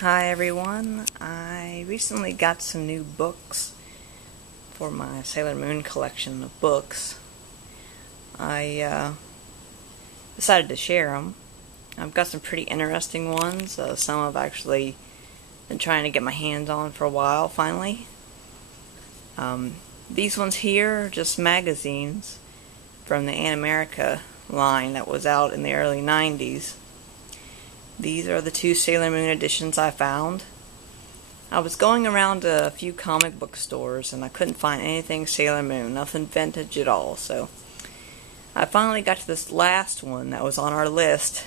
Hi everyone, I recently got some new books for my Sailor Moon collection of books. I decided to share them. I've got some pretty interesting ones. Some I've actually been trying to get my hands on for a while, finally. These ones here are just magazines from the Animerica line that was out in the early 90s. These are the two Sailor Moon editions I found. I was going around to a few comic book stores and I couldn't find anything Sailor Moon, nothing vintage at all, so I finally got to this last one that was on our list,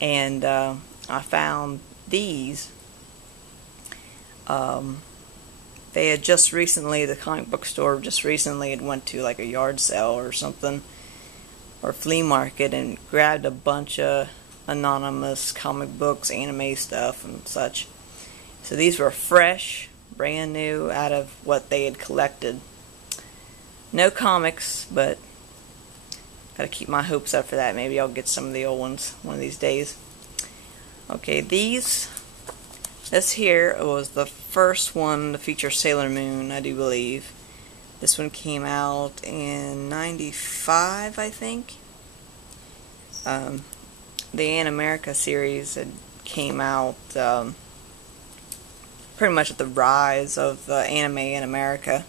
and I found these. They had just recently, the comic book store just recently had went to like a yard sale or something, or flea market, and grabbed a bunch of anonymous comic books, anime stuff, and such. So these were fresh, brand new, out of what they had collected. No comics, but gotta keep my hopes up for that. Maybe I'll get some of the old ones one of these days. Okay, this here was the first one to feature Sailor Moon, I do believe. This one came out in '95, I think. The Animerica series had came out pretty much at the rise of anime in America.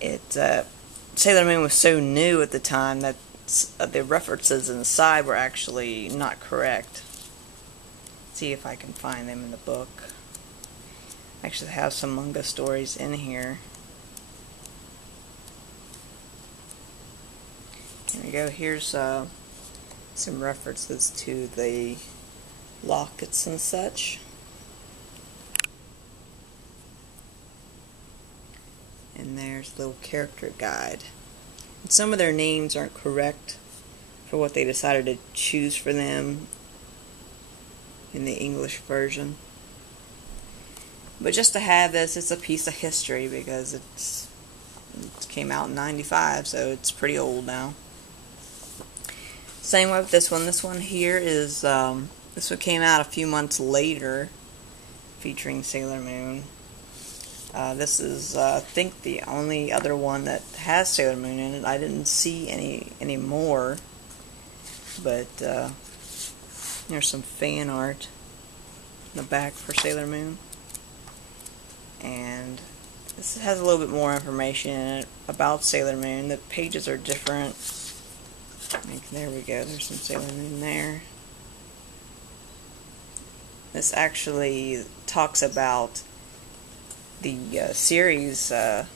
Sailor Moon was so new at the time that the references inside were actually not correct. Let's see if I can find them in the book. I actually have some manga stories in here. Here we go. Here's some references to the lockets and such. And there's the little character guide. And some of their names aren't correct for what they decided to choose for them in the English version. But just to have this, it's a piece of history because it came out in '95, so it's pretty old now. Same way with this one. This one here is, this one came out a few months later, featuring Sailor Moon. This is, I think, the only other one that has Sailor Moon in it. I didn't see any more, but there's some fan art in the back for Sailor Moon. And this has a little bit more information in it about Sailor Moon. The pages are different. There we go, there's some Sailor Moon there. This actually talks about the series, the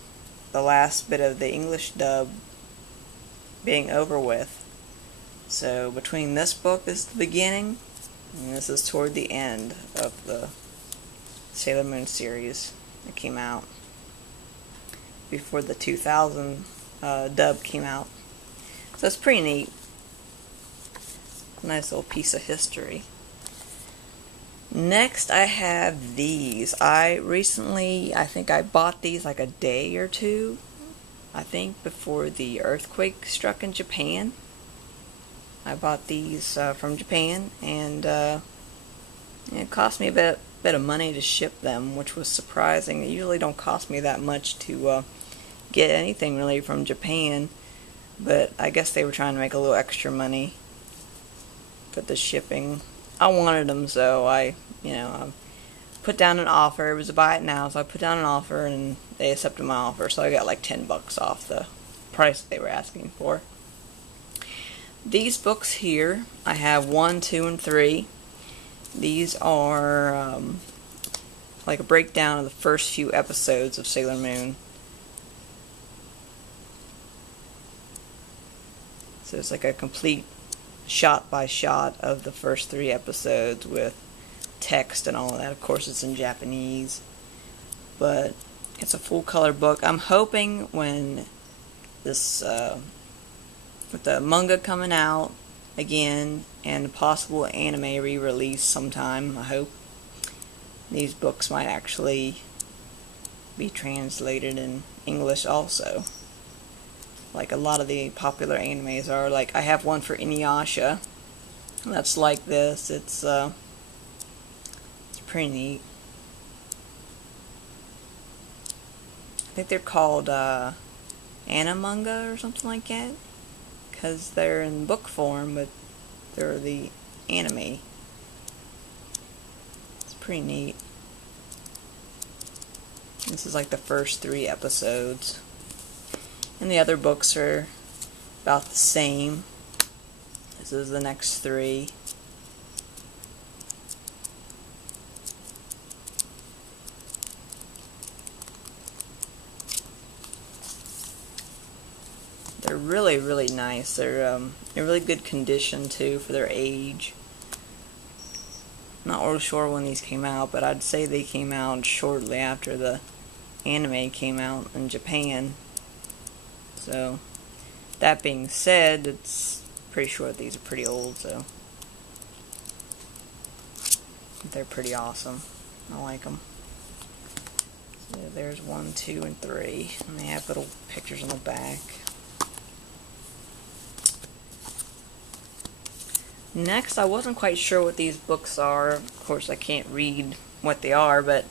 last bit of the English dub being over with. So between this book, this is the beginning, and this is toward the end of the Sailor Moon series that came out before the 2000 dub came out. So it's pretty neat. Nice little piece of history. Next, I have these. I think I bought these like a day or two, I think, before the earthquake struck in Japan. I bought these from Japan, and it cost me a bit of money to ship them, which was surprising. It usually don't cost me that much to get anything really from Japan, but I guess they were trying to make a little extra money for the shipping. I wanted them, so I put down an offer. It was a buy it now, so I put down an offer, and they accepted my offer, so I got like $10 off the price they were asking for. These books here, I have 1, 2, and 3. These are like a breakdown of the first few episodes of Sailor Moon. So it's like a complete shot by shot of the first 3 episodes with text and all of that. Of course, it's in Japanese, but it's a full color book. I'm hoping when this, with the manga coming out again and a possible anime re-release sometime, I hope these books might actually be translated in English also, like a lot of the popular animes are. Like, I have one for Inuyasha, that's like this. It's pretty neat. I think they're called Animanga or something like that, because they're in book form, but they're the anime. It's pretty neat. This is like the first 3 episodes. And the other books are about the same. This is the next 3. They're really, really nice. They're in really good condition too for their age. Not really sure when these came out, but I'd say they came out shortly after the anime came out in Japan. So, that being said, it's pretty sure these are pretty old, so they're pretty awesome. I like them. So there's 1, 2, and 3, and they have little pictures on the back. Next, I wasn't quite sure what these books are. Of course, I can't read what they are, but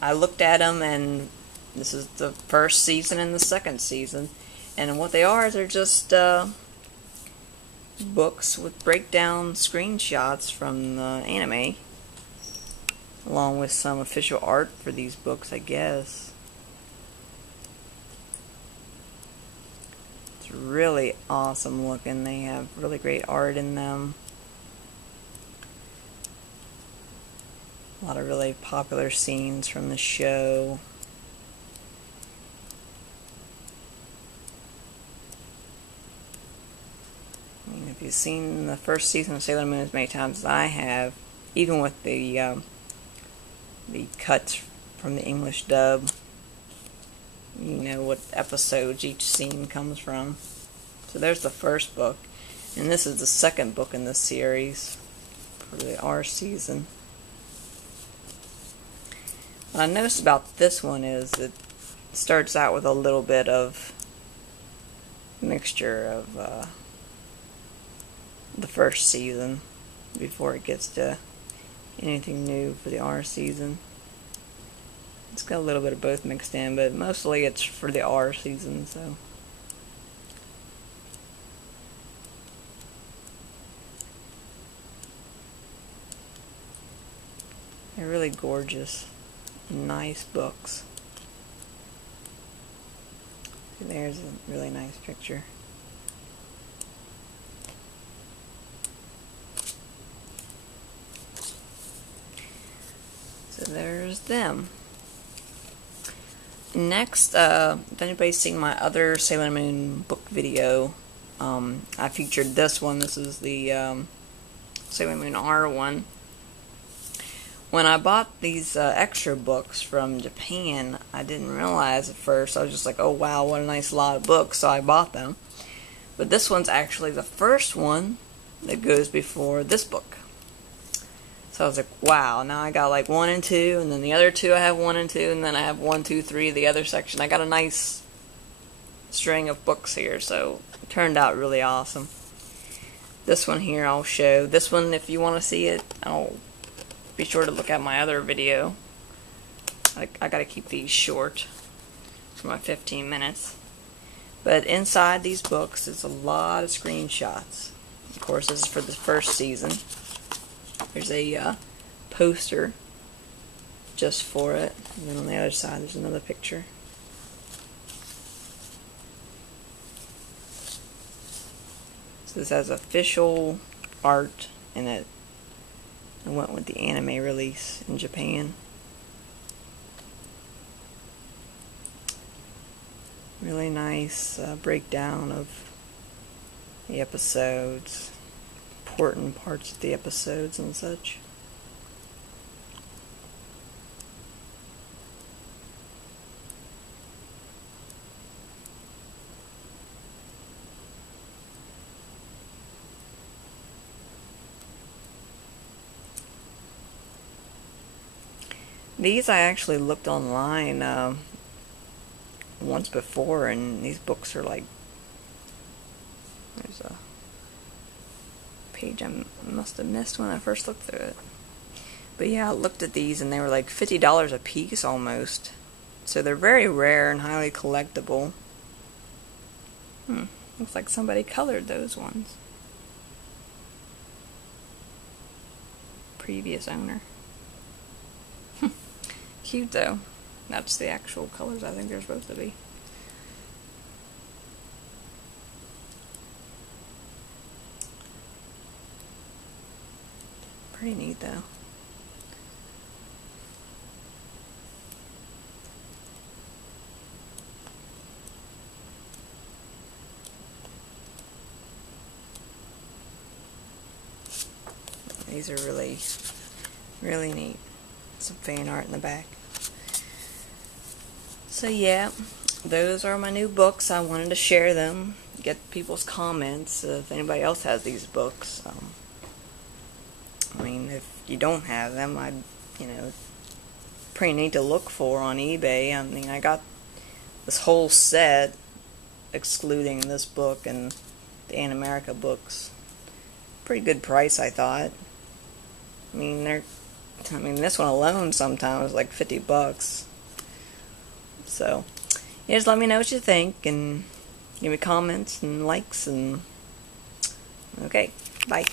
I looked at them, and this is the first season and the second season. And what they are is they're just books with breakdown screenshots from the anime, along with some official art for these books, I guess. It's really awesome looking. They have really great art in them. A lot of really popular scenes from the show. I mean, if you've seen the first season of Sailor Moon as many times as I have, even with the cuts from the English dub, you know what episodes each scene comes from. So there's the first book, and this is the second book in this series for the R season. What I noticed about this one is it starts out with a little bit of mixture of the first season before it gets to anything new for the R season. It's got a little bit of both mixed in, but mostly it's for the R season, so. They're really gorgeous, nice books. There's a really nice picture. So there's them. Next, if anybody's seen my other Sailor Moon book video, I featured this one. This is the Sailor Moon R one. When I bought these extra books from Japan, I didn't realize at first. I was just like, oh wow, what a nice lot of books, so I bought them. But this one's actually the first one that goes before this book. So I was like, wow, now I got like 1 and 2, and then the other 2 I have 1 and 2, and then I have 1, 2, 3, the other section. I got a nice string of books here, so it turned out really awesome. This one here I'll show. This one, if you want to see it, I'll be sure to look at my other video. I gotta keep these short for my 15 minutes. But inside these books is a lot of screenshots. Of course, this is for the first season. There's a poster just for it. And then on the other side there's another picture. So this has official art in it. I went with the anime release in Japan. Really nice breakdown of the episodes, important parts of the episodes and such. These I actually looked online once before, and these books are like, there's a page I must have missed when I first looked through it. But yeah, I looked at these and they were like $50 a piece almost. So they're very rare and highly collectible. Looks like somebody colored those ones. Previous owner. Cute though. That's the actual colors I think they're supposed to be. Pretty neat though. These are really, really neat. Some fan art in the back. So yeah, those are my new books. I wanted to share them, get people's comments if anybody else has these books. I mean, if you don't have them, pretty neat to look for on eBay. I mean, I got this whole set, excluding this book and the Animerica books. Pretty good price, I thought. I mean, this one alone sometimes was like $50. So, yeah, just let me know what you think and give me comments and likes and okay, bye.